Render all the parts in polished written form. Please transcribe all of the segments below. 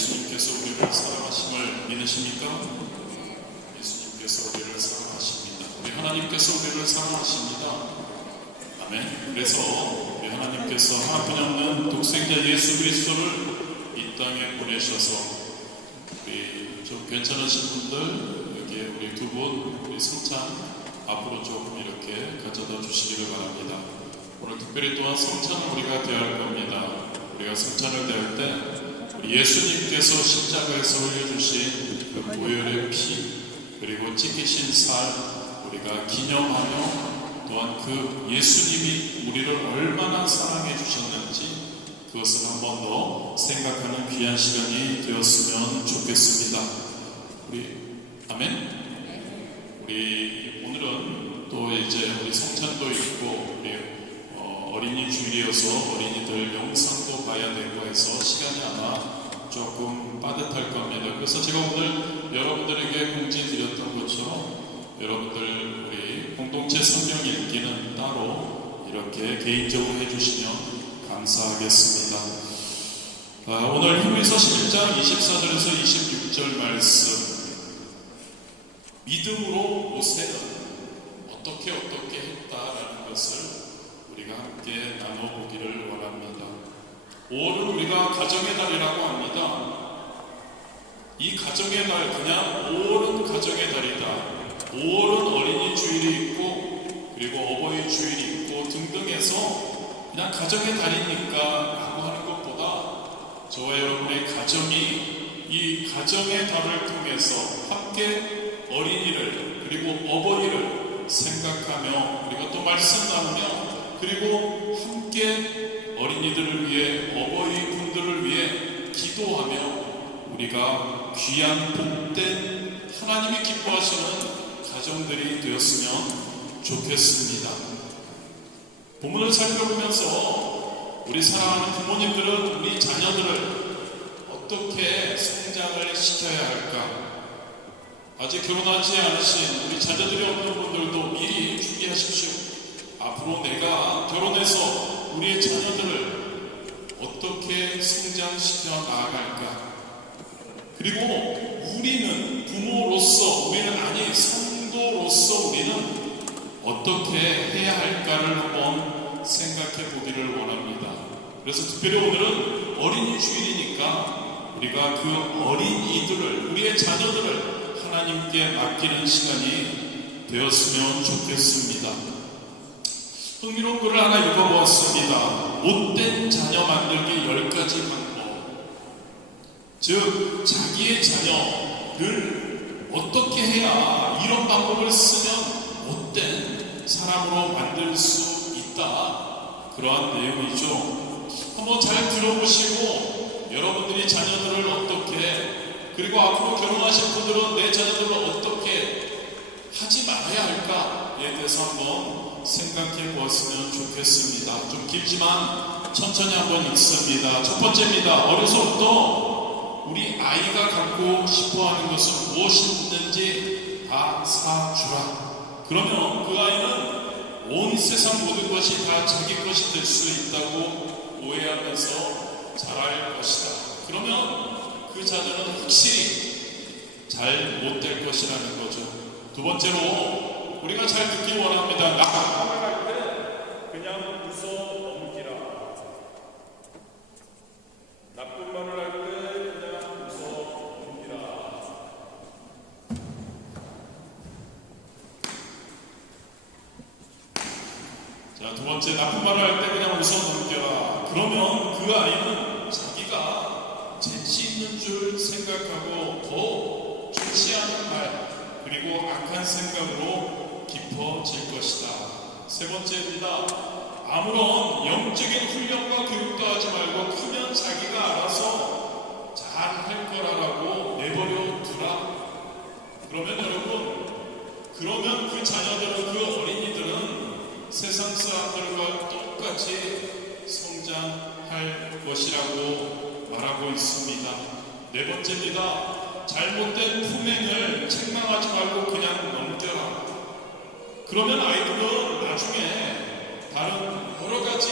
예수님께서 우리를 사랑하심을 믿으십니까? 예수님께서 우리를 사랑하십니다. 우리 하나님께서 우리를 사랑하십니다. 아멘. 그래서 우리 하나님께서 하나뿐없는 독생자 예수 그리스도를 이 땅에 보내셔서 우리 좀 괜찮으신 분들 여기에 우리 두 분, 우리 성찬 앞으로 조금 이렇게 가져다 주시기를 바랍니다. 오늘 특별히 또한 성찬을 우리가 대할 겁니다. 우리가 성찬을 대할 때 우리 예수님께서 십자가에서 흘려주신 그 보혈의 피 그리고 찢기신 살 우리가 기념하며 또한 그 예수님이 우리를 얼마나 사랑해 주셨는지 그것을 한 번 더 생각하는 귀한 시간이 되었으면 좋겠습니다. 우리 아멘. 우리 오늘은 또 이제 우리 성찬도 있고 우리 어린이 주일이어서 어린이들 영상도 봐야 되고 해서 시간이 아마 조금 빠듯할 겁니다. 그래서 제가 오늘 여러분들에게 공지 드렸던 것처럼 여러분들 우리 공동체 성경 읽기는 따로 이렇게 개인적으로 해주시면 감사하겠습니다. 오늘 히브리서 11장 24절에서 26절 말씀, 믿음으로 모세는 어떻게 했다라는 것을 우리가 함께 나눠보기를 원합니다. 5월은 우리가 가정의 달이라고 합니다. 이 가정의 달, 그냥 5월은 가정의 달이다, 5월은 어린이 주일이 있고 그리고 어버이 주일이 있고 등등 해서 그냥 가정의 달이니까 라고 하는 것보다 저와 여러분의 가정이 이 가정의 달을 통해서 함께 어린이를 그리고 어버이를 생각하며 우리가 또 말씀 나누며 그리고 함께 어린이들을 위해 어버이 분들을 위해 기도하며 우리가 귀한 복된 하나님이 기뻐하시는 가정들이 되었으면 좋겠습니다. 본문을 살펴보면서 우리 사랑하는 부모님들은 우리 자녀들을 어떻게 성장을 시켜야 할까? 아직 결혼하지 않으신 우리 자녀들이 없는 분들도 미리 준비하십시오. 앞으로 내가 결혼해서 우리의 자녀들을 어떻게 성장시켜 나아갈까? 그리고 우리는 부모로서, 우리는 아니 성도로서 우리는 어떻게 해야 할까를 한번 생각해 보기를 원합니다. 그래서 특별히 오늘은 어린이 주일이니까 우리가 그 어린이들을, 우리의 자녀들을 하나님께 맡기는 시간이 되었으면 좋겠습니다. 흥미로운 글을 하나 읽어보았습니다. 못된 자녀 만들기 10가지 방법. 즉 자기의 자녀를 어떻게 해야 이런 방법을 쓰면 못된 사람으로 만들 수 있다, 그러한 내용이죠. 한번 잘 들어보시고 여러분들이 자녀들을 어떻게, 그리고 앞으로 결혼하실 분들은 내 자녀들을 어떻게 하지 말아야 할까에 대해서 한번 생각해 보았으면 좋겠습니다. 좀 길지만 천천히 한번 읽습니다. 첫 번째입니다. 어려서부터 우리 아이가 갖고 싶어하는 것은 무엇이든지 다 사주라. 그러면 그 아이는 온 세상 모든 것이 다 자기 것이 될 수 있다고 오해하면서 자랄 것이다. 그러면 그 자녀는 확실히 잘 못 될 것이라는 거죠. 두 번째로 우리가 잘 듣기 원합니다. 나쁜 말을 할 때 그냥 웃어 넘기라. 나쁜 말을 할 때 그냥 웃어 넘기라. 자, 두 번째, 나쁜 말을 할 때 그냥 웃어 넘겨라. 그러면 그 아이는 자기가 재치 있는 줄 생각하고 더 좋지 않은 말 그리고 악한 생각으로 깊어질 것이다. 세 번째입니다. 아무런 영적인 훈련과 교육도 하지 말고 크면 자기가 알아서 잘 할 거라고 내버려 두라. 그러면 여러분, 그러면 그 자녀들은, 그 어린이들은 세상 사람들과 똑같이 성장할 것이라고 말하고 있습니다. 네 번째입니다. 잘못된 품행을 책망하지 말고 그냥 넘겨라. 그러면 아이들은 나중에 다른 여러 가지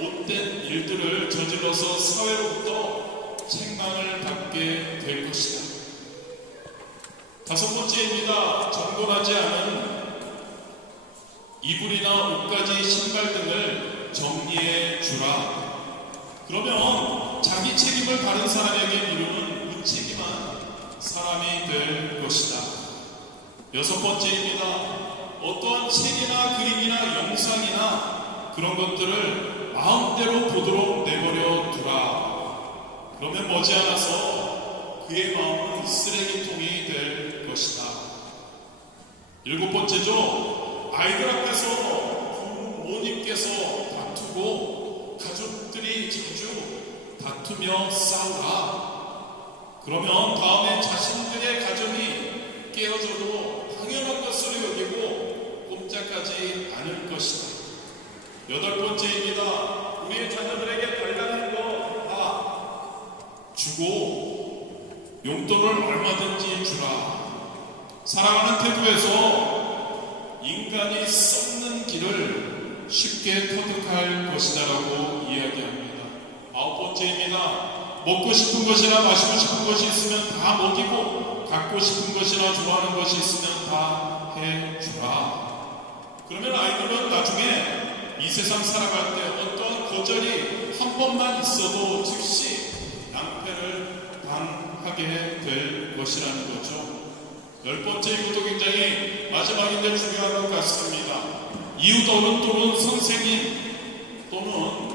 못된 일들을 저질러서 사회로부터 책망을 받게 다섯 번째입니다. 정돈하지 않은 이불이나 옷가지, 신발 등을 정리해 주라. 그러면 자기 책임을 다른 사람에게 미루는 무책임한 사람이 될 것이다. 여섯 번째입니다. 어떠한 책이나 그림이나 영상이나 그런 것들을 마음대로 보도록 내버려 두라. 그러면 머지않아서 그의 마음은 쓰레기통이 될 것이다. 일곱 번째죠. 아이들 앞에서 부모님께서 다투고 가족들이 자주 다투며 싸우라. 그러면 다음에 자신들의 가정이 깨어져도 당연한 것으로 여기고 꼼짝하지 않을 것이다. 여덟 번째입니다. 우리의 자녀들에게 달라는 거 다 주고 용돈을 얼마든지 주라. 사랑하는 태도에서 인간이 썩는 길을 쉽게 터득할 것이다라고 이야기합니다. 아홉 번째입니다. 먹고 싶은 것이나 마시고 싶은 것이 있으면 다 먹이고 갖고 싶은 것이나 좋아하는 것이 있으면 다 해주라. 그러면 아이들은 나중에 이 세상 살아갈 때 어떠한 거절이 한 번만 있어도 즉시 낭패를 당하게 될 것이라는 거죠. 열 번째, 이것도 굉장히 마지막인데 중요한 것 같습니다. 이웃 어른 또는 선생님 또는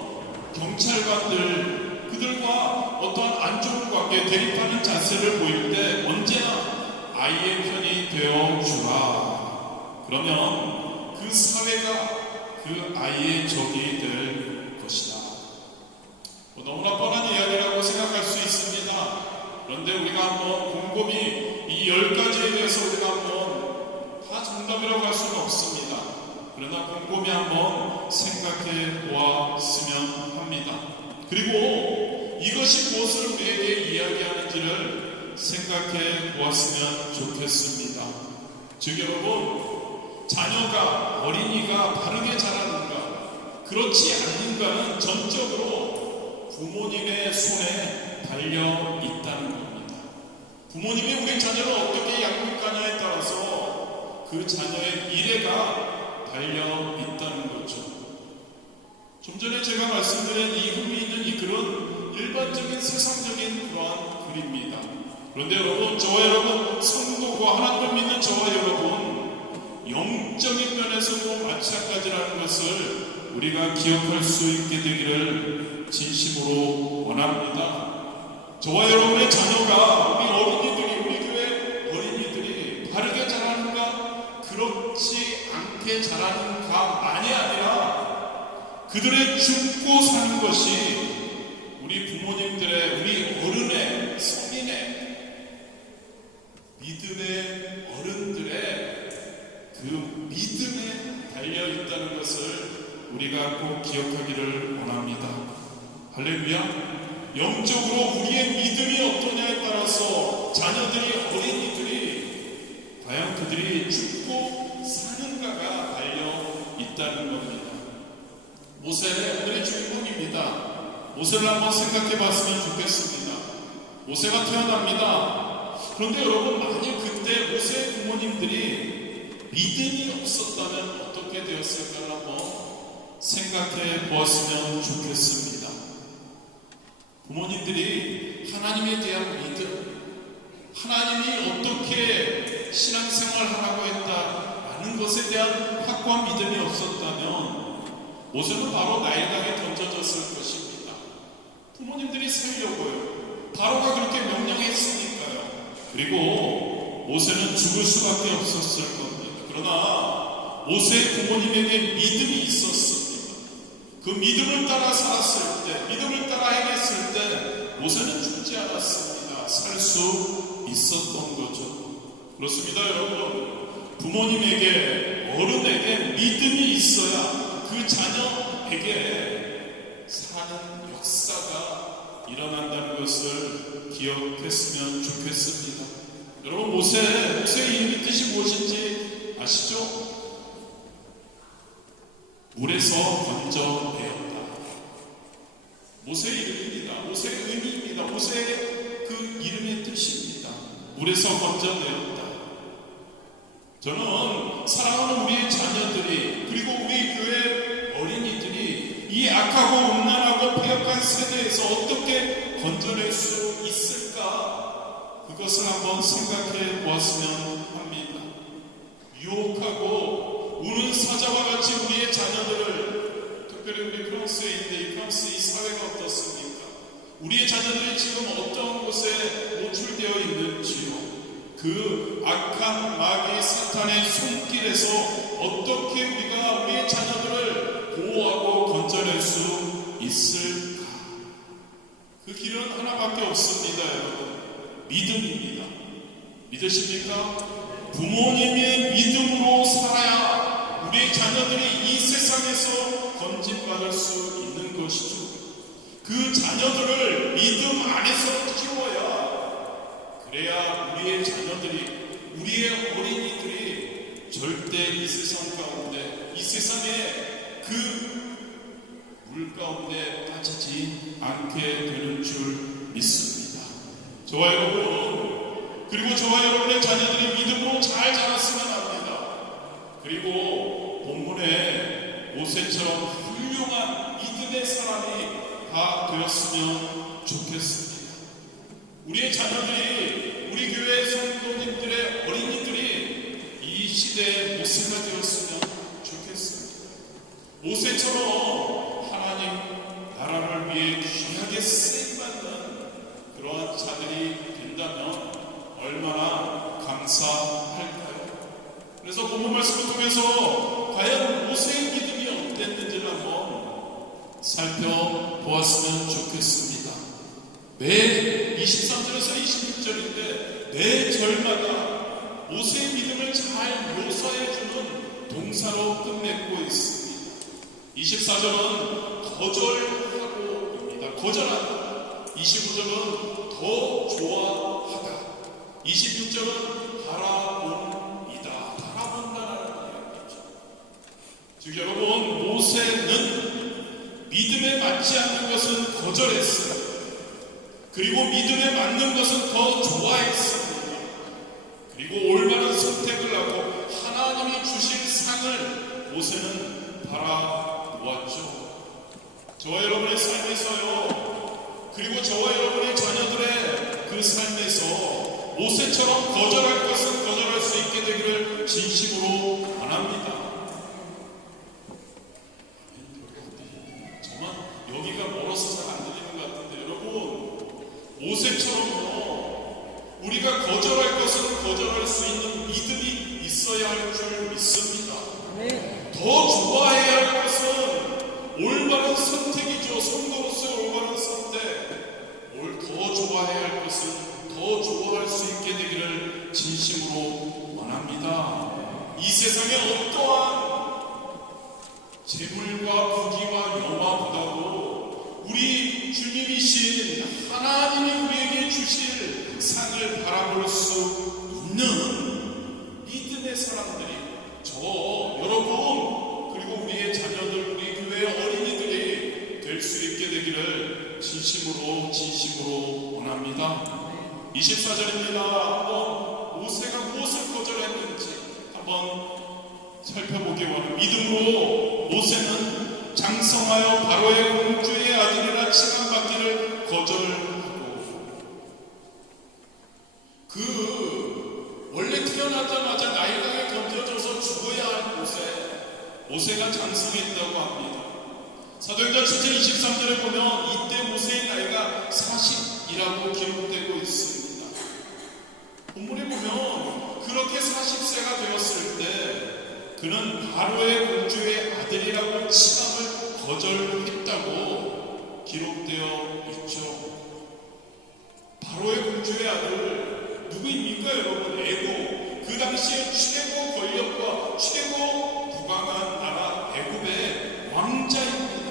경찰관들, 그들과 어떠한 안 좋은 관계, 대립하는 자세를 보일 때 언제나 아이의 편이 되어 주라. 그러면 그 사회가 그 아이의 적이 될 것이다. 너무나 뻔한 이야기라고 생각할 수 있습니다. 그런데 우리가 한번 곰곰이 이 10가지에 대해서 우리가 한번 다 정답이라고 할 수는 없습니다. 그러나 곰곰이 한번 생각해 보았으면 합니다. 그리고 이것이 무엇을 우리에게 이야기하는지를 생각해 보았으면 좋겠습니다. 즉 여러분, 자녀가, 어린이가 바르게 자라는가 그렇지 않는가는 전적으로 부모님의 손에 달려 있다는 겁니다. 부모님이 우리 자녀를 어떻게 양육하냐에 따라서 그 자녀의 미래가 달려 있다는 거죠. 좀 전에 제가 말씀드린 이 흥미있는 이 글은 일반적인 세상적인 그러한 글입니다. 그런데 여러분, 저와 여러분, 성도고 하나님을 믿는 저와 여러분, 영적인 면에서도 마찬가지라는 것을 우리가 기억할 수 있게 되기를 진심으로 원합니다. 저와 여러분의 자녀가, 우리 어린이들이, 우리 교회 어린이들이 바르게 자라는가 그렇지 않게 자라는가만이 아니라 그들의 죽고 사는 것이 우리 부모님들의, 우리 어른의, 성인의, 믿음의 어른들의 그 믿음에 달려있다는 것을 우리가 꼭 기억하기를 원합니다. 할렐루야. 영적으로 우리의 믿음이 어떠냐에 따라서 자녀들이, 어린이들이 과연 그들이 죽고 사는가가 달려있다는 겁니다. 모세는 오늘의 주인공입니다. 모세를 한번 생각해 봤으면 좋겠습니다. 모세가 태어납니다. 그런데 여러분, 만약 그때 모세의 부모님들이 믿음이 없었다면 어떻게 되었을까를 한번 생각해 보았으면 좋겠습니다. 부모님들이 하나님에 대한 믿음, 하나님이 어떻게 신앙생활을 하라고 했다라는 것에 대한 확고한 믿음이 없었다면 모세는 바로 나일강에 던져졌을 것입니다. 부모님들이 살려고요. 바로가 그렇게 명령했으니까요. 그리고 모세는 죽을 수밖에 없었을 겁니다. 그러나 모세의 부모님에게 믿음이 있었습니다. 그 믿음을 따라 살았을 때, 믿음을 따라 행했을 때 모세는 죽지 않았습니다. 살 수 있었던 거죠. 그렇습니다, 여러분. 부모님에게, 어른에게 믿음이 있어야 그 자녀에게 사는 역사가 일어난다는 것을 기억했으면 좋겠습니다. 여러분, 모세의 이름의 뜻이 무엇인지 아시죠? 물에서 건져내었다. 모세의 이름입니다. 모세의 의미입니다. 모세의 그 이름의 뜻입니다. 물에서 건져내었다. 저는 사랑하는 우리의 자녀들이 그리고 우리 교회 어린이들이 이 악하고 음란하고 폐역한 세대에서 어떻게 건져낼 수 있을까? 그것을 한번 생각해 보았으면 합니다. 유혹하고 우는 사자와 같이 우리의 자녀들을, 특별히 우리 프랑스에 있는데 이 프랑스 이 사회가 어떻습니까? 우리의 자녀들이 지금 어떤 곳에 노출되어 있는지요. 그 악한 마귀 사탄의 손길에서 어떻게 우리가 우리의 자녀들을 보호하고 건져낼 수 있을까? 그 길은 하나밖에 없습니다, 여러분. 믿음입니다. 믿으십니까? 부모님의 믿음으로 살아야 우리의 자녀들이 이 세상에서 건진받을 수 있는 것이죠. 그 자녀들을 믿음 안에서 키워야, 그래야 우리의 자녀들이, 우리의 어린이들이 절대 이 세상 가운데, 이 세상의 그 물 가운데 빠지지 않게 되는 줄 믿습니다. 저와 여러분, 그리고 저와 여러분의 자녀들이 믿음으로 잘 자랐으면 합니다. 그리고 본문에 모세처럼 훌륭한 믿음의 사람이 다 되었으면 좋겠습니다. 우리의 자녀들이, 우리 교회 성도님들의 어린이들이 이 시대의 모세가 되었으면 좋겠습니다. 모세처럼 하나님 나라를 위해 귀하게 쓰임받는 그러한 자들이 된다면 얼마나 감사할까요? 그래서 본문 말씀을 통해서 과연 모세의 믿음이 어땠는지를 한번 살펴보았으면 좋겠습니다. 매 23절에서 26절인데 매 절마다 모세의 믿음을 잘 묘사해주는 동사로 끝맺고 있습니다. 24절은 거절하고입니다. 거절하다. 25절은 더 좋아하다. 26절은 바라본이다. 바라본다라는 이야기죠. 즉 여러분, 모세는 믿음에 맞지 않는 것은 거절했어요. 그리고 믿음에 맞는 것은 더 좋아했습니다. 그리고 올바른 선택을 하고 하나님이 주실 상을 모세는 바라보았죠. 저와 여러분의 삶에서요, 그리고 저와 여러분의 자녀들의 그 삶에서 모세처럼 거절할 것은 거절할 수 있게 되기를 진심으로 원합니다. 정말 여기가 멀어서 잘 안 들리는 것 같은데, 여러분, 모세처럼요, 우리가 거절할 것은 거절할 수 있는 믿음이 있어야 할 줄 믿습니다. 더 좋아해야 할 것은 올바른 선택이죠. 성도로서의 올바른 선택. 더 좋아해야 할 것은 더 좋아할 수 있게 되기를 진심으로 원합니다. 이 세상에 어떠한 재물과 부귀와 영화보다도 우리 주님이신 하나님이 우리에게 주실 상을 바라볼 수 있는 믿음의 사람들이, 저 여러분 그리고 우리의 자녀들, 우리 교회 어린이들이 될 수 있게 되기를 진심으로 원합니다. 24절입니다. 한번 모세가 무엇을 거절했는지 한번 살펴보기 원합니다. 믿음으로 모세는 장성하여 바로의 공주의 아들이라 칭함받기를 거절하고, 그 원래 태어나자마자 나일강에 던져져서 죽어야 할 모세가 장성했다고 합니다. 사도행전 7장 23절에 보면 이때 모세의 나이가 40이라고 기록되고 있습니다. 본문에 보면 그렇게 40세가 되었을 때 그는 바로의 공주의 아들이라고 칭함을 거절했다고 기록되어 있죠. 바로의 공주의 아들 누구입니까, 여러분? 애굽, 그 당시에 최고 권력과 최고 부강한 나라 애굽의 왕자입니다.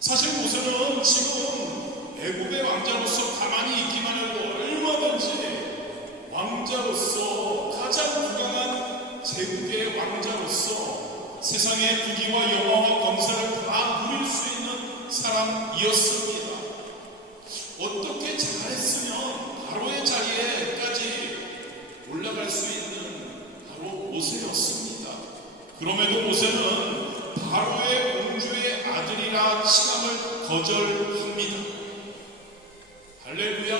사실 모세는 지금 애굽의 왕자로서 가만히 있기만 해도 얼마든지 왕자로서, 가장 부강한 제국의 왕자로서 세상의 부귀와 영화와 권세를 다 누릴 수 있는 사람이었습니다. 어떻게 잘했으면 바로의 자리에까지 올라갈 수 있는 그럼에도 모세는 바로의 공주의 아들이라 칭함을 거절합니다. 할렐루야.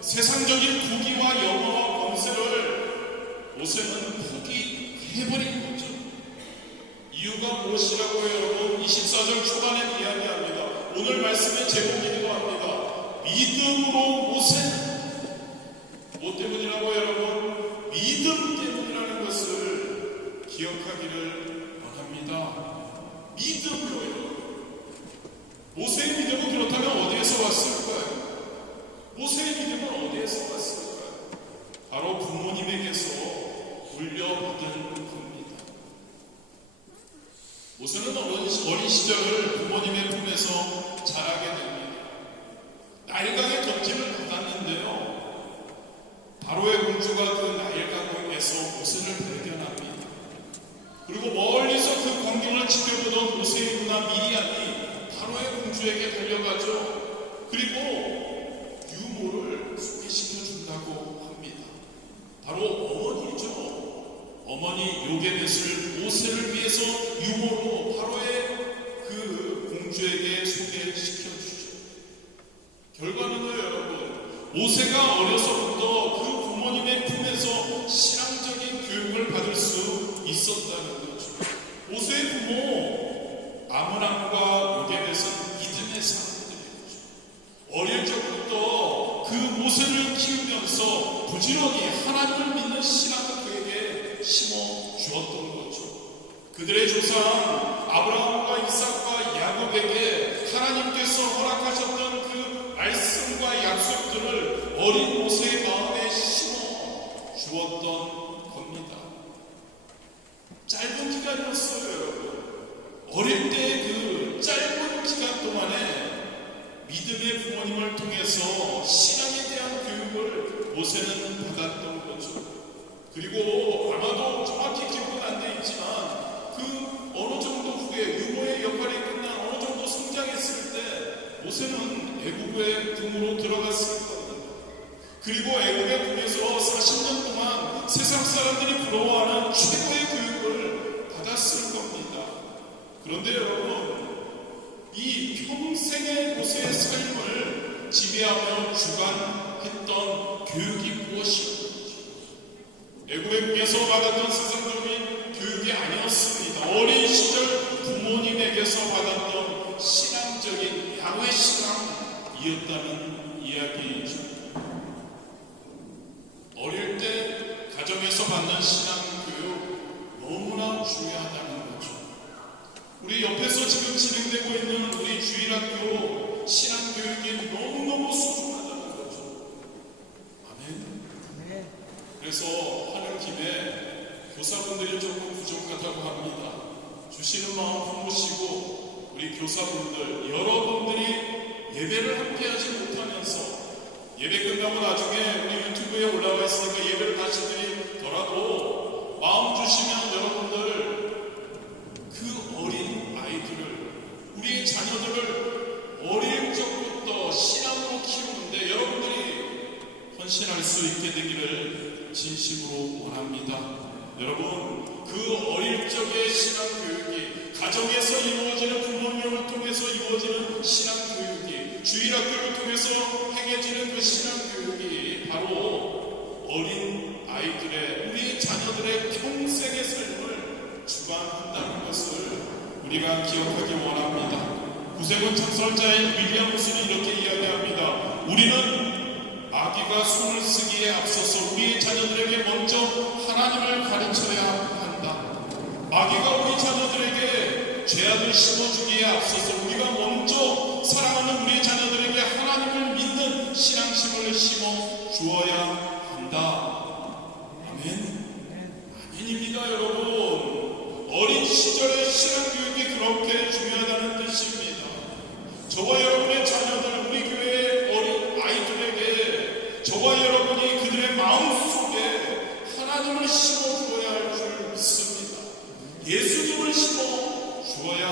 세상적인 부귀와 영화와 권세를 모세는 포기해버린 거죠. 이유가 무엇이라고요, 여러분? 24절 초반에 이야기합니다. 오늘 말씀의 제목이기도 합니다. 믿음으로 모세는, 뭐 때문이라고요, 여러분? 믿음 때문이라는 것을 기억하기를 원합니다. 믿음이요. 모세의 믿음은 그렇다면 어디에서 왔을까요? 모세의 믿음은 어디에서 왔을까요? 바로 부모님에게서 물려받은 겁니다. 모세는 어린 시절을 부모님의 품에서 자라게 됩니다. 나일강의 던짐을 받았는데요, 바로의 공주가 그 나일강에서 모세를 발견합니다. 그리고 멀리서 그 광경을 지켜보던 모세의 누나 미리암이 바로의 공주에게 달려가죠. 그리고 유모를 소개시켜 준다고 합니다. 바로 어머니죠. 어머니 요게벳을 모세를 위해서 유모로 바로의 그 공주에게 소개시켜 주죠. 결과는요, 여러분, 모세가 어려서부터 그 부모님의 품에서 신앙적인 교육을 받을 수 있었다는 거죠. 모세의 부모 아므람과 요게벳은 믿음의 사람들이었죠. 어릴 적부터 그 모세를 키우면서 부지런히 하나님을 믿는 신앙을 그에게 심어 주었던 거죠. 그들의 조상 아브라함과 이삭과 야곱에게 하나님께서 허락하셨던 그 말씀과 약속들을 어린 모세의 마음에 심어 주었던 겁니다. 짧은 기간이었어요, 여러분. 어릴 때 그 짧은 기간 동안에 믿음의 부모님을 통해서 신앙에 대한 교육을 모세는 받았던 거죠. 그리고 아마도 정확히 기록은 안 돼 있지만 그 어느 정도 후에 유모의 역할이 끝난 어느 정도 성장했을 때 모세는 애굽의 궁으로 들어갔을 겁니다. 그리고 애굽의 궁에서 40년 동안 세상 사람들이 부러워하는 최고의 교육을 받았을 겁니다. 그런데 여러분, 이 평생의 모세의 삶을 지배하며 주관했던 교육이 무엇이었는지, 애굽의 궁에서 받았던 세상적인 교육이 아니었습니다. 어린 시절 부모님에게서 받았던 신앙적인 야훼 신앙이었다는 이야기이죠. 어릴 때 가정에서 받는 신앙 교육 너무나 중요하다는 거죠. 우리 옆에서 지금 진행되고 있는 우리 주일학교 신앙교육이 너무너무 소중하다는 거죠. 아멘. 그래서 하는 김에 교사분들이 조금 부족하다고 합니다. 주시는 마음 품으시고 우리 교사분들, 여러분들이 예배를 함께하지 못하면서 예배 끝나고 나중에 우리 유튜브에 올라와 있으니까 예배를 다시 드리더라도 마음 주시면 여러분들 그 어린 아이들을, 우리의 자녀들을 어릴 적부터 신앙으로 키우는데 여러분들이 헌신할 수 있게 되기를 진심으로 원합니다. 여러분, 그 어릴 적의 신앙 교육이 가정에서 이루어지는 부모님을 통해서 이루어지는 신앙 교육이 주일학교를 통해서 행해지는 그 신앙 교육이 바로 어린 아이들의, 우리의 자녀들의 평생의 삶을 주관한다는 것을 우리가 기억하기 원합니다. 구세군 창설자인 윌리엄 무슨이 이렇게 이야기합니다. 우리는 아기가 손을 쓰기에 앞서서 우리의 자녀들에게 먼저 하나님을 가르쳐야 한다. 아기가 우리 자녀들에게 죄악을 심어주기에 앞서서 우리가 먼저 사랑하는 우리 자녀들에게 하나님을 믿는 신앙심을 심어 주어야 한다. 아멘. 아멘입니다, 여러분. 어린 시절의 신앙교육이 그렇게 중요하다는 뜻입니다. 저와 여러분의 자녀들, 우리 교회의 어린 아이들에게 저와 여러분이 그들의 마음속에 하나님을 심어주어야 할 줄 믿습니다. 예수님을 심어 주어야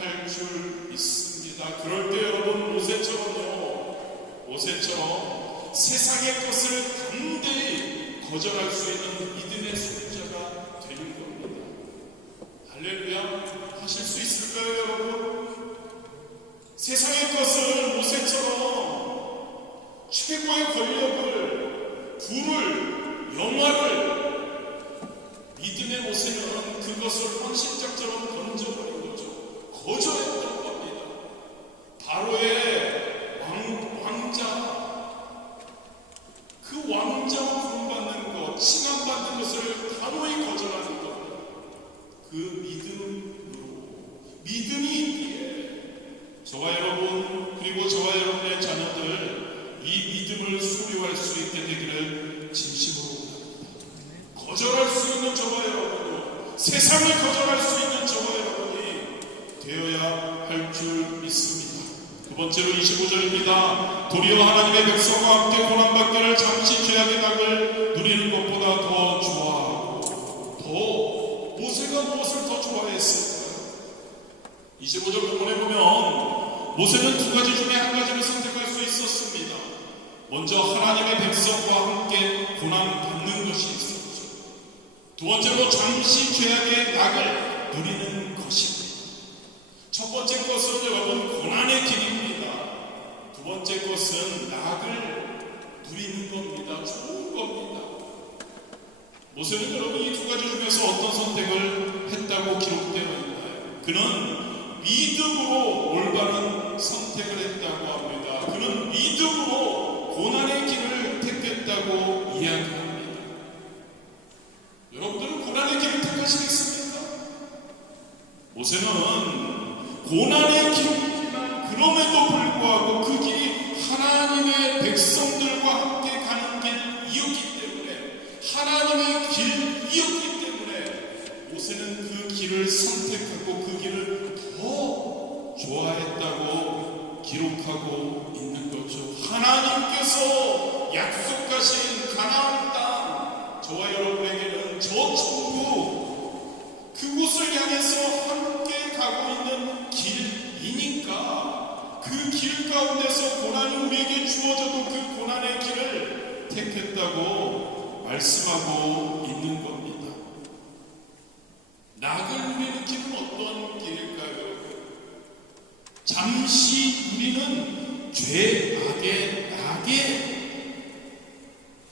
할 줄 믿습니다. 그럴 때 여러분, 모세처럼 세상의 것을 담대히 거절할 수 있는 믿음의 소유자가 되는 겁니다. 할렐루야. 하실 수 있을까요, 여러분? 세상의 것을 모세처럼 최고의 권력을, 부를, 영화를 믿음의 모세는 그것을 헌신짝처럼 던져버린 거죠. 거절했던 겁니다. 바로의 왕자, 그 왕자로 부름받는 것, 칭함받는 것을 단호히 거절하는 것. 그 믿음이 있기에 저와 여러분, 그리고 저와 여러분의 자녀들 이 믿음을 소유할 수 있게 되기를 진심으로 바랍니다. 거절할 수 있는 저와 여러분으로, 세상을 거절할 수 있는 저와 여러분이 되어야 할 줄 믿습니다. 두 번째로 25절입니다. 도리어 하나님의 백성과 함께 고난받기를 잠시 죄악의 낙을 누리는 것보다 더 좋아하고, 모세가 무엇을 더 좋아했을까요? 25절 본문에 보면 모세는 두 가지 중에 한 가지를 선택할 수 있었습니다. 먼저 하나님의 백성과 함께 고난받는 것이 있었죠. 두 번째로 잠시 죄악의 낙을 누리는 것입니다. 첫 번째 것은 여러분 고난의 길입니다. 두 번째 것은 낙을 누리는 겁니다. 좋은 겁니다. 모세는 여러분 이 두 가지 중에서 어떤 선택을 했다고 기록되어 있나요? 그는 믿음으로 올바른 선택을 했다고 합니다. 그는 믿음으로 고난의 길을 택했다고 이야기합니다. 여러분들은 고난의 길을 택하시겠습니까? 모세는 고난의 길이지만 그럼에도 불구하고 그 길이 하나님의 백성들과 함께 가는 길이었기 때문에, 하나님의 길이었기 때문에 모세는 그 길을 선택하고 그 길을 더 좋아했다고 기록하고 있는 거죠. 하나님께서 약속하신 가나안 땅, 저와 여러분에게는 저 천국, 그곳을 향해서 함께 가고 있는 길이니까 그 길 가운데서 고난이 우리에게 주어져도 그 고난의 길을 택했다고 말씀하고 있는 겁니다. 낙을 누리는 길은 어떤 길일까요? 잠시 누리는 죄악의 낙에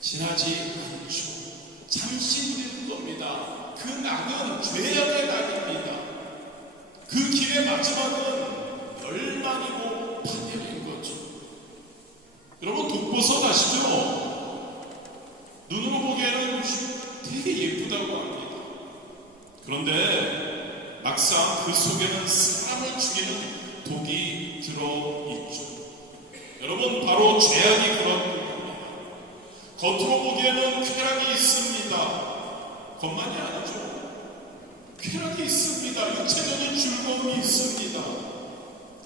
지나지 않죠. 잠시 누리는 겁니다. 그 낙은 죄악의 낙입니다. 그 길의 마지막은 멸망이고 파멸인 거죠. 여러분 독보섯 아시죠? 눈으로 보기에는 되게 예쁘다고 합니다. 그런데 막상 그 속에는 사람을 죽이는 독이 들어있죠. 여러분 바로 죄악이 그런 겁니다. 겉으로 보기에는 쾌락이 있습니다. 것만이 아니죠. 쾌락이 있습니다. 육체적인 즐거움이 있습니다.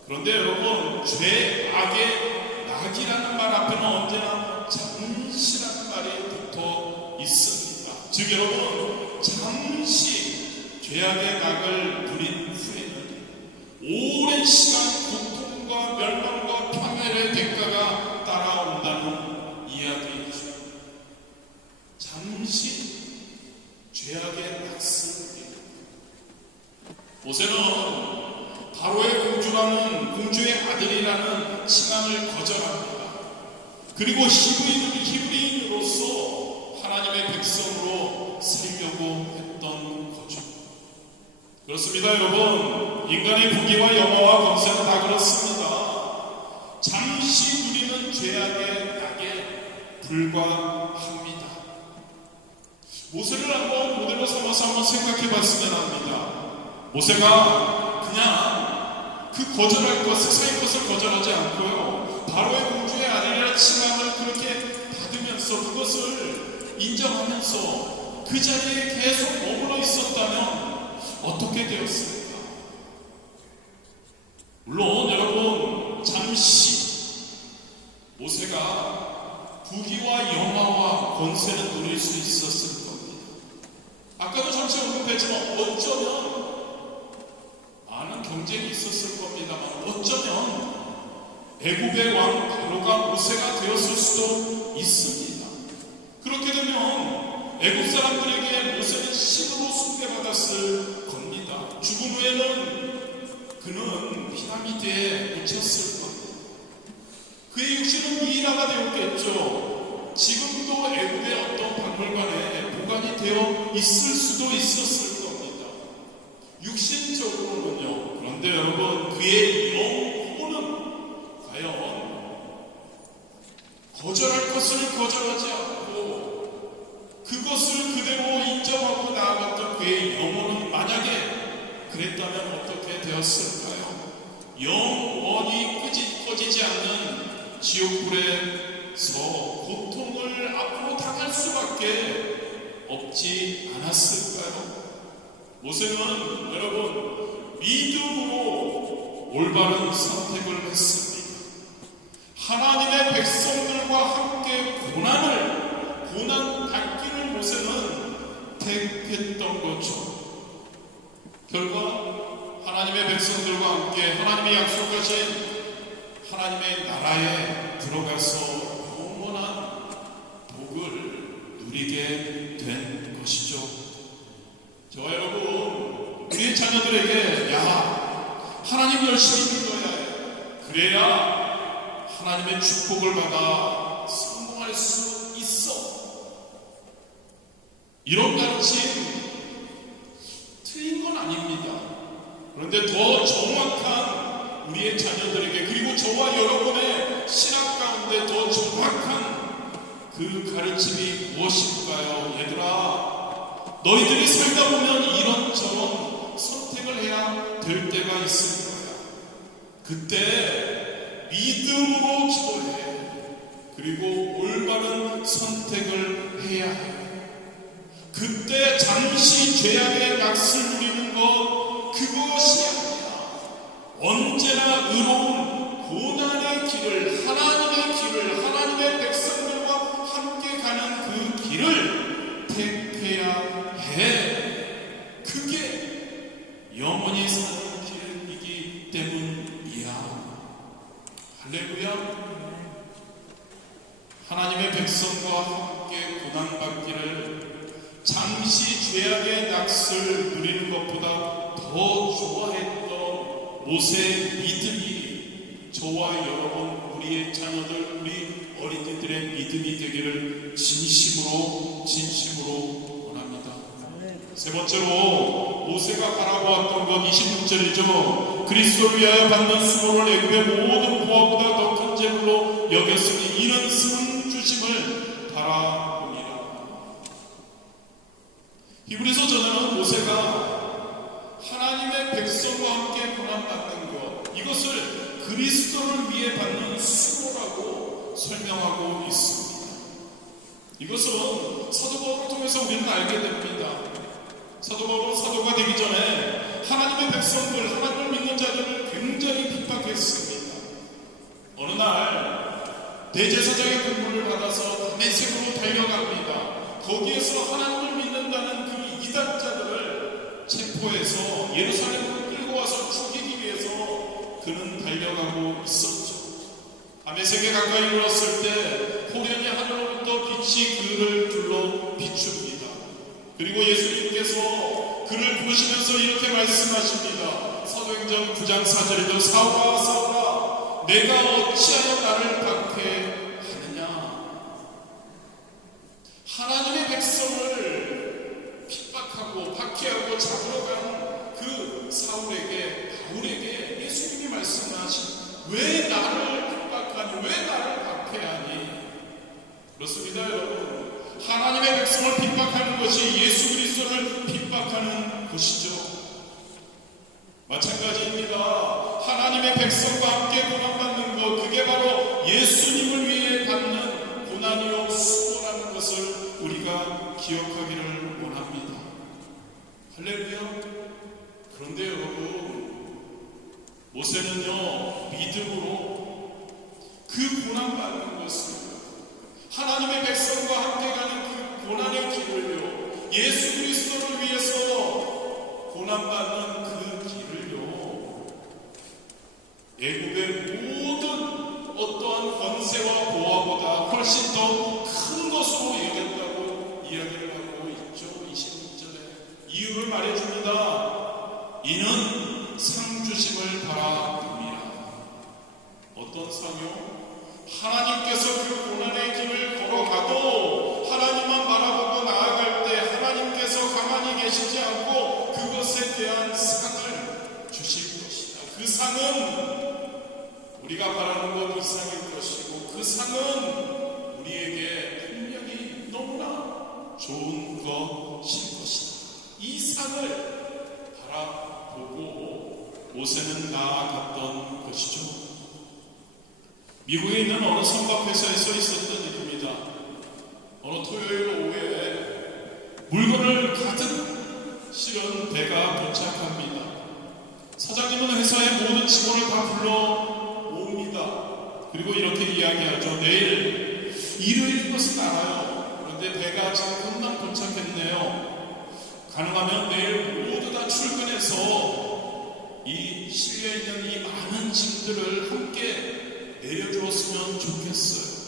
그런데 여러분 죄악의 낙이라는 말 앞에는 언제나 잠시라는 말이 붙어 있습니다. 즉 여러분 잠시 죄악의 낙을 누린 후에는 오랜 시간 고통과 멸망과 파멸의 대가가 따라온다는 이야기이죠. 잠시 죄악의 낙승입니다. 모세는 바로의 공주의 아들이라는 칭함을 거절합니다. 그리고 히브리인으로서 하나님의 백성으로 살려고 했던 거죠. 그렇습니다, 여러분. 인간의 부귀와 영화와 권세는 다 그렇습니다. 잠시 누리는 죄악의 낙에 불과합니다. 모세를 한번 모델로 삼아서 한번 생각해 봤으면 합니다. 모세가 그냥 그 거절할 것, 세상의 것을 거절하지 않고요, 바로의 공주의 아들이라 칭함을 그렇게 받으면서 그것을 인정하면서 그 자리에 계속 머물러 있었다면 어떻게 되었을까? 물론 여러분 잠시 모세가 부귀와 영화와 권세는 누릴 수 있었을 겁니다. 아까도 잠시 언급했지만 어쩌면 많은 경쟁이 있었을 겁니다만 어쩌면 애굽의 왕 바로가 모세가 되었을 수도 있습니다. 그렇게 되면 애국 사람들에게 모세는 신으로 숭배받았을 겁니다. 죽은 후에는 그는 피라미드에 묻혔을 겁니다. 그의 육신은 미인화가 되었겠죠. 지금도 애국의 어떤 박물관에 보관이 되어 있을 수도 있었을 겁니다. 육신적으로는요. 그런데 여러분, 그의 영혼은 과연 거절할 것을 거절하지 않고 그것을 그대로 인정하고 나아갔던 그의 영혼은 만약에 그랬다면 어떻게 되었을까요? 영원히 꺼지지 않는 지옥불에서 고통을 앞으로 당할 수밖에 없지 않았을까요? 모세는 여러분 믿음으로 올바른 선택을 했습니다. 하나님의 백성들과 함께 고난 받기를 모세는 택했던 거죠. 결과 하나님의 백성들과 함께 하나님의 약속하신 하나님의 나라에 들어가서 영원한 복을 누리게 된 것이죠. 저와 여러분, 우리 자녀들에게 하나님 열심히 믿어야 해. 그래야 하나님의 축복을 받아 성공할 수 있어. 이런 가르침 틀린 건 아닙니다. 그런데 더 정확한 우리의 자녀들에게, 그리고 저와 여러분의 신앙 가운데 더 정확한 그 가르침이 무엇일까요? 얘들아, 너희들이 살다 보면 이런저런 선택을 해야 될 때가 있을 거야. 그때 믿음으로 기도해. 그리고 올바른 선택을 해야 해. 그때 잠시 죄악의 낯을 누리는 것, 그것이 아니야. 언제나 의로운 고난의 길을, 하나님의 길을, 하나님의 백성들과 함께 가는 그 길을 택해야 해. 그게 영원히 사는 길이기 때문이야. 할렐루야. 하나님의 백성과 함께 고난받기를 잠시 죄악의 낯을 누리는 것보다 더 좋아했던 모세의 믿음이 저와 여러분, 우리의 자녀들, 우리 어린이들의 믿음이 되기를 진심으로 원합니다. 세 번째로 모세가 바라보았던 것 26절이죠. 그리스도를 위하여 받는 수고를 애굽의 모든 보화보다 더 큰 재물로 여겼으니 이는 상 주심을 바라봅니다. 히브리서 저자는 모세가 하나님의 백성과 함께 고난받는 것, 이것을 그리스도를 위해 받는 수고라고 설명하고 있습니다. 이것은 사도 바울을 통해서 우리는 알게 됩니다. 사도 바울은 사도가 되기 전에 하나님의 백성들, 하나님을 믿는 자들을 굉장히 핍박했습니다. 어느 날 대제사장의 공문을 받아서 다메섹으로 달려갑니다. 거기에서 하나님을 믿는다는 그 이단자들을 체포해서 예루살렘으로 끌고 와서 죽이기 위해서 그는 달려가고 있었죠. 다메섹에 가까이 이르렀을 때 호련히 하늘로부터 빛이 그를 둘러 비춥니다. 그리고 예수님께서 그를 부르시면서 이렇게 말씀하십니다. 사도행전 9장 4절에도 사울아 사울아 내가 어찌하여 나를 박해하느냐. 하나님의 백성을 핍박하고 박해하고 잡으러 간 그 사울에게, 바울에게 예수님이 말씀하신, 왜 나를 핍박하니, 왜 나를 박해하니. 그렇습니다 여러분. 하나님의 백성을 핍박하는 것이 예수 그리스도를 핍박하는 것이죠. 마찬가지입니다. 하나님의 백성과 함께 고난받는 것, 그게 바로 예수님을 위해 받는 고난이요 수고라는 것을 우리가 기억하기를 원합니다. 할렐루야. 그런데 여러분, 모세는요 믿음으로 그 고난받는 것을, 하나님의 백성과 함께 가는 그 고난의 길을요, 예수 그리스도를 위해서 고난받는 그 길을요, 애굽의 모든 어떠한 권세와 보화보다 훨씬 더 큰 것으로 여겼다고 이야기를 하고 이유를 말해줍니다. 이는 상 주심을 바라봅니다. 어떤 상이요? 하나님께서 그 고난의 길을 걸어가도 하나님만 바라보고 나아갈 때 하나님께서 가만히 계시지 않고 그것에 대한 상을 주실 것이다. 그 상은 우리가 바라는 것 이상일 것이고 그 상은 우리에게 분명히 너무나 좋은 것일 것이다. 이 상을 바라보고 모세는 나아갔던 것이죠. 미국에 있는 어느 선박회사에서 있었던 일입니다. 어느 토요일 오후에 물건을 가득 실은 배가 도착합니다. 사장님은 회사의 모든 직원을 다 불러 모읍니다. 그리고 이렇게 이야기하죠. 내일 일요일인 것은 알아요. 그런데 배가 지금 금방 도착했네요. 가능하면 내일 모두 다 출근해서 이 실려있는 이 많은 짐들을 함께 내려주었으면 좋겠어요.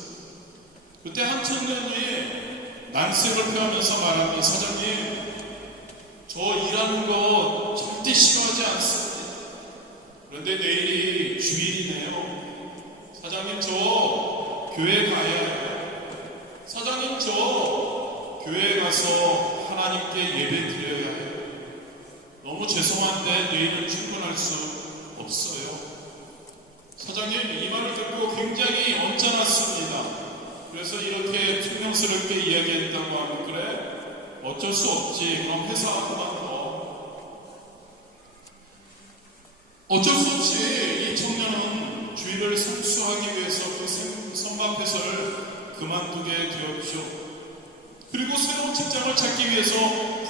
그때 한 청년이 난색을 표하면서 말합니다. 사장님, 저 일하는 거 절대 싫어하지 않습니다. 그런데 내일이 주일이네요. 사장님, 저 교회 가야 해요. 사장님, 저 교회에 가서 하나님께 예배 드려야 해요. 너무 죄송한데 내일은 출근할 수 없어요. 사장님, 이 말을 듣고 굉장히 언짢았습니다. 그래서 이렇게 퉁명스럽게 이야기했다고 하면 그래? 어쩔 수 없지. 그럼 회사 그만둬. 어쩔 수 없이 이 청년은 주일을 성수하기 위해서 그 선박회사를 그만두게 되었죠. 그리고 새로운 직장을 찾기 위해서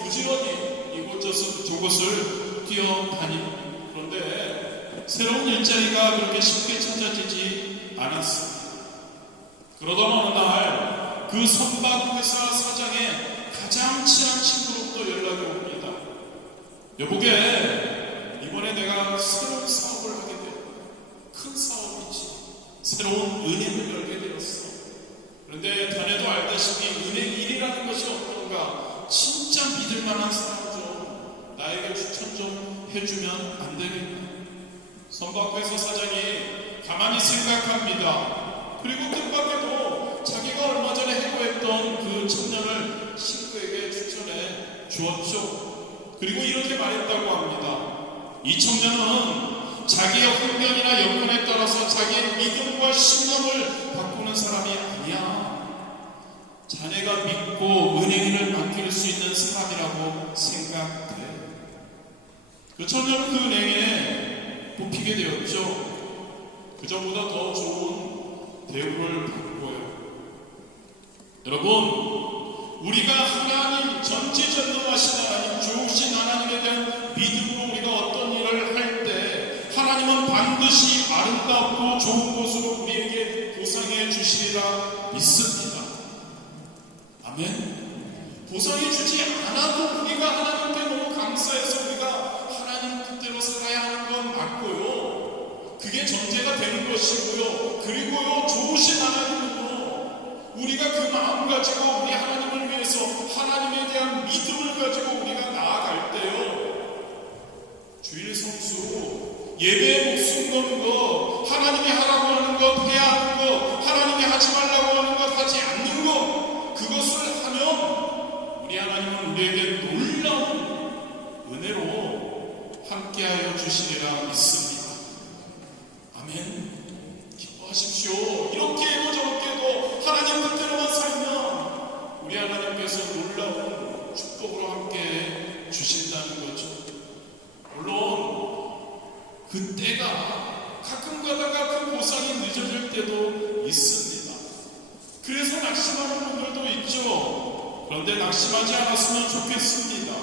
부지런히 이곳저곳을 뛰어다닙니다. 그런데 새로운 일자리가 그렇게 쉽게 찾아지지 않았습니다. 그러던 어느 날 그 선박회사 사장의 가장 친한 친구로부터 연락이 옵니다. 여보게, 이번에 내가 새로운 사업을 하게 되었다. 큰 사업이지. 새로운 은행을 열게 되었어. 그런데 자네도 알다시피 은행 일이라는 것이 어떤가? 진짜 믿을 만한 사람 좀 나에게 추천 좀 해주면 안 되겠나? 선박회사 사장이 가만히 생각합니다. 그리고 뜻밖에도 자기가 얼마 전에 해고했던 그 청년을 친구에게 추천해 주었죠. 그리고 이렇게 말했다고 합니다. 이 청년은 자기의 환경이나 여건에 따라서 자기의 믿음과 신념을 바꾸는 사람이 아니야. 자네가 믿고 은행인을 맡길 수 있는 사람이라고 생각돼. 그 청년은 그 은행에 뽑히게 되었죠. 그전보다 더 좋은 대우를 받고요. 여러분, 우리가 하나님, 전지전능하신 하나님, 좋으신 하나님에 대한 믿음으로 우리가 어떤 일을 할 때 하나님은 반드시 아름답고 좋은 것으로 우리에게 보상해 주시리라 믿습니다. 아멘. 보상해 주지 않아도 우리가 하나님께 너무 감사해서 우리가 하나님 뜻대로 살아야 하는 건 맞고요. 그게 전제가 되는 것이고요. 그리고요, 좋으신 하나님은요, 우리가 그 마음 가지고 우리 하나님을 위해서 하나님에 대한 믿음을 가지고 우리가 나아갈 때요, 주일 성수, 예배에 목숨 거는 거, 하나님이 하라고 하는 것, 해야 하는 것, 하나님이 하지 말라고 하는 것, 하지 않는 것, 그것을 하면 우리 하나님은 우리에게 놀라운 은혜로 함께하여 주시리라 믿습니다. 아멘. 기뻐하십시오. 이렇게 해도 저렇게 해도 하나님 뜻대로만 살면 우리 하나님께서 놀라운 축복으로 함께 주신다는 거죠. 물론 그 때가 가끔 가다가 그 보상이 늦어질 때도 있습니다. 그래서 낙심하는 분들도 있죠. 그런데 낙심하지 않았으면 좋겠습니다.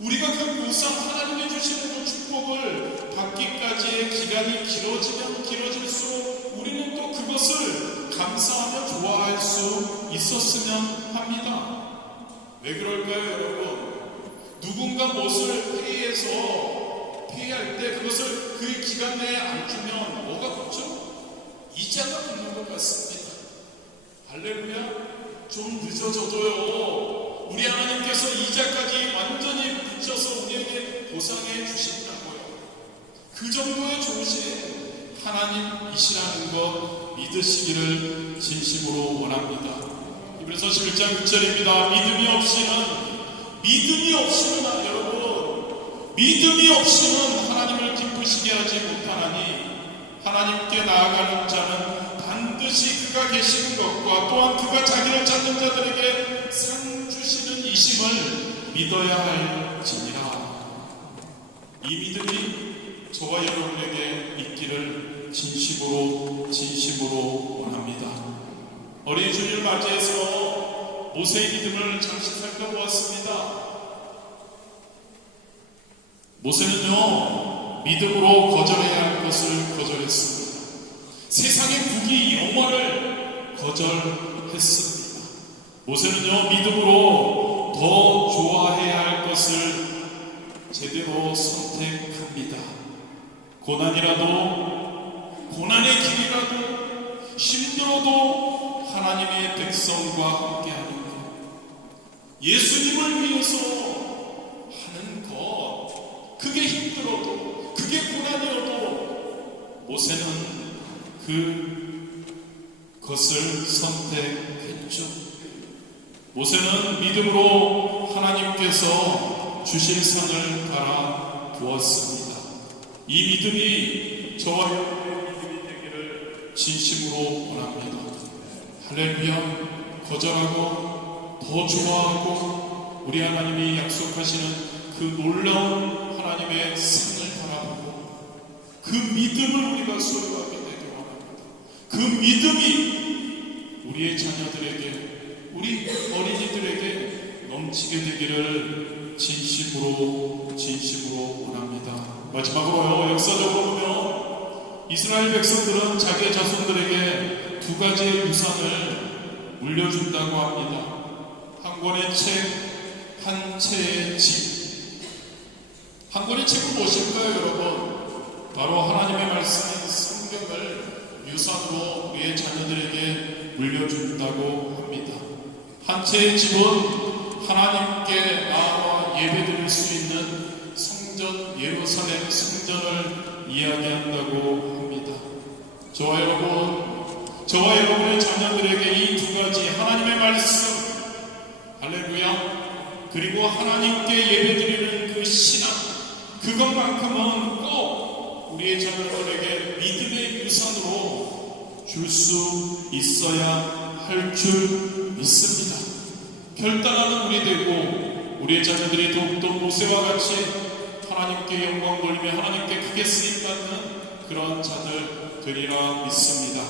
우리가 그 보상, 하나님이 주시는 그 축복을 받기까지의 기간이 길어지면 길어질수록 우리는 또 그것을 감사하며 좋아할 수 있었으면 합니다. 왜 그럴까요, 여러분? 누군가 무엇을 회의할 때 그것을 그 기간 내에 안 주면 뭐가 붙죠? 이자가 붙는 것 같습니다. 할렐루야. 좀 늦어져도요, 우리 하나님께서 이자까지 완전히 붙여서 우리에게 보상해 주신다고요. 그 정도의 좋으신 하나님이시라는 것 믿으시기를 진심으로 원합니다. 그래서 11장 6절입니다. 믿음이 없이는 여러분, 믿음이 없이는 하나님을 기쁘시게 하지 못하나니 하나님께 나아가는 자는 반드시 그가 계시는 것과 또한 그가 자기를 찾는 자들에게 상 주시는 이심을 믿어야 할지니라. 이 믿음이 저와 여러분에게 있기를 진심으로 원합니다. 어린 주님을 맞이해서 모세의 믿음을 잠시 살펴보았습니다. 모세는요, 믿음으로 거절해야 할 것을 거절했습니다. 세상의 국위, 영화를 거절했습니다. 모세는요, 믿음으로 더 좋아해야 할 것을 제대로 선택합니다. 고난의 길이라도 힘들어도 하나님의 백성과 함께하는 것, 예수님을 위해서 하는 것, 그게 힘들어도, 그게 고난이어도 모세는 그것을 선택했죠. 모세는 믿음으로 하나님께서 주실 상을 바라보았습니다. 이 믿음이 저와 여러분의 믿음이 되기를 진심으로 원합니다. 할렐루야. 거절하고 더 좋아하고 우리 하나님이 약속하시는 그 놀라운 하나님의 상을 바라보고 그 믿음을 우리가 소유하게 되기 원합니다. 그 믿음이 우리의 자녀들에게, 우리 어린이들에게 넘치게 되기를 진심으로 원합니다. 마지막으로요, 역사적으로 보면 이스라엘 백성들은 자기 자손들에게 두 가지의 유산을 물려준다고 합니다. 한 권의 책, 한 채의 집. 한 권의 책은 무엇일까요, 여러분? 바로 하나님의 말씀인 성경을 유산으로 우리의 자녀들에게 물려준다고 합니다. 한 채의 집은 하나님께 나와 예배드릴 수 있는 성전, 예루살렘 성전을 이야기한다고 합니다. 저와 여러분의 자녀들에게 이 두 가지, 하나님의 말씀, 할렐루야, 그리고 하나님께 예배드리는 그 신앙, 그것만큼은 꼭 우리의 자녀들에게 믿음의 유산으로 줄 수 있어야 할 줄 믿습니다. 결단하는 우리 되고 우리의 자녀들이 더욱더 모세와 같이 하나님께 영광 돌리며 하나님께 크게 쓰임받는 그런 자들 되리라 믿습니다.